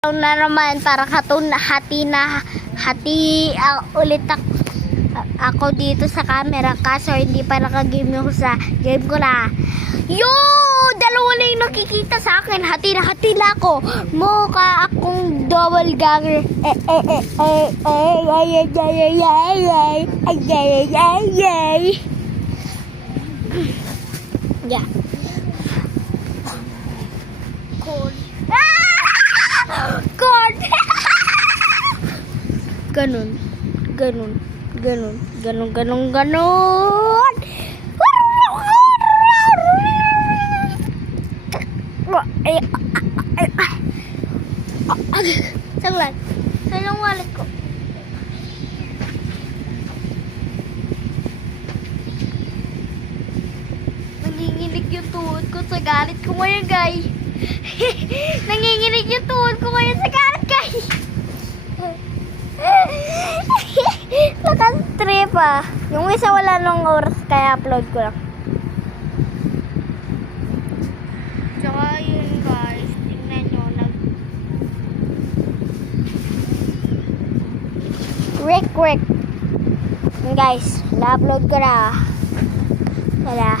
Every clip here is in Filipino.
na naman para hati ulit ako dito sa camera, kaso hindi pa nakagame yung sa game ko na. Yo! Dalawa na yung nakikita sa akin. Hati na ako. Mukha akong double ganger. Yeah. Cool. God. Ganun. Saglit. Saan yung wallet ko? Nanginginig yung tuhod ko sa galit ko ngayon, guys. Nanginginig yung tuhod ko ngayon sa galit, guys. Nakastrip ah. Yung isa wala nung oras kaya upload ko lang. Tsaka yun guys, tingnan nyo Rick. Yun guys, na-upload ko na. Wala.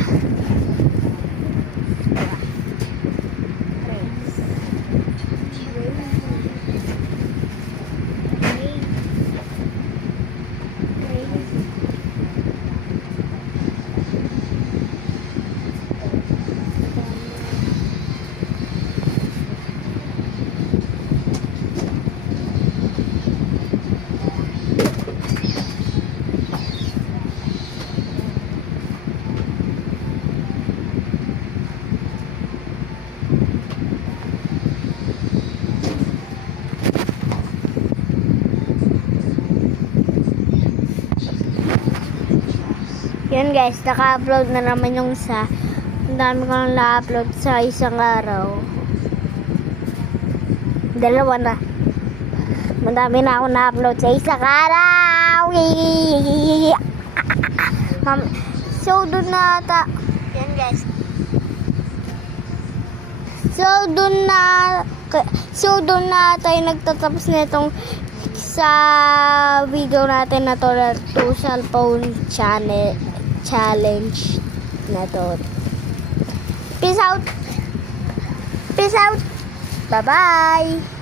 Yun guys, naka-upload na naman yung sa ang dami ko lang na-upload sa isang araw. Dalawa na. Madami na ako na-upload sa isang araw. So dun na ata. Yan guys. So dun na tayo nagtatapos na itong sa video natin na to, na 2 cellphone challenge na to. Peace out. Bye bye.